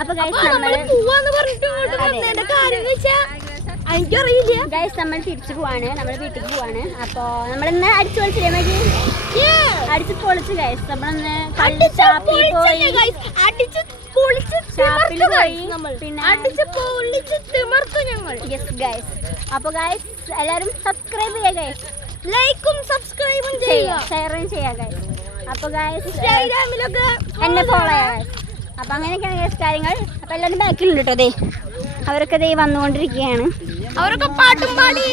അപ്പൊ എനിക്കറിയില്ല ഗൈസ്, നമ്മൾ തിരിച്ചു പോവാണ്, നമ്മൾ വീട്ടിൽ പോവാണ്. അപ്പൊ നമ്മളിന്ന് അടിച്ചു പൊളിച്ചില്ലേ മതി, അടിച്ചു പൊളിച്ച് ഗൈസ്. നമ്മളിന്ന് ഷാപ്പിൽ പോയി, ഷാപ്പിൽ പോയി, പിന്നെ യെസ് ഗൈസ്. അപ്പൊ ഗൈസ് എല്ലാരും സബ്സ്ക്രൈബ് ചെയ്യുക ഗൈസ്, ലൈക്കും സബ്സ്ക്രൈബും ചെയ്യുക, ഷെയറും ചെയ്യുക ഗൈസ്. അപ്പൊ ഗൈസ് ഇൻസ്റ്റാഗ്രാമിലൊക്കെ എന്നെ ഫോളോ ചെയ്യുക ഗൈസ്. അപ്പൊ അങ്ങനെയൊക്കെയാണ് ഗൈസ് കാര്യങ്ങൾ. അപ്പൊ എല്ലാവരും ബാക്കിലുണ്ട് കേട്ടോ, ദേ അവരൊക്കെ ദേ വന്നുകൊണ്ടിരിക്കുകയാണ്. അവരൊക്കെ പാട്ടും പാടി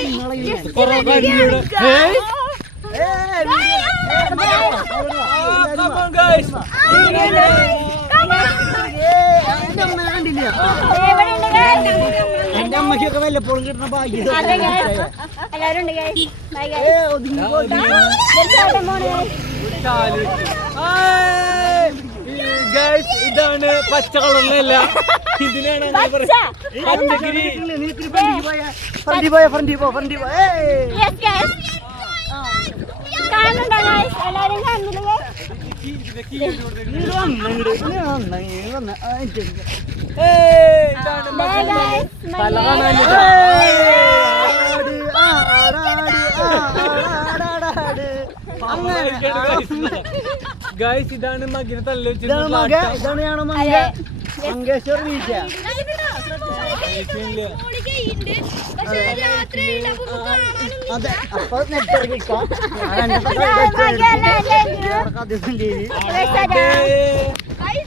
എന്റെ അമ്മയ്ക്കൊക്കെ വല്ലപ്പോഴും കിട്ടുന്ന ഭാഗ്യം. എല്ലാവരും ഉണ്ട് ഗൈസ്. Bye guys. ഇതാണ് പച്ച കളറിലല്ല, ഇതിനാണ് കാണുന്നുണ്ടോ ഗൈസ്? എല്ലാവരും കാണുന്നില്ലേ? ഗൈസ് ഇതാണ് മകിനെ തള്ളി ഇതാണ് മങ്കേശ്വർ ബീച്ച്. അതെ, അപ്പൊ നെറ്റിറങ്ങിക്കാം.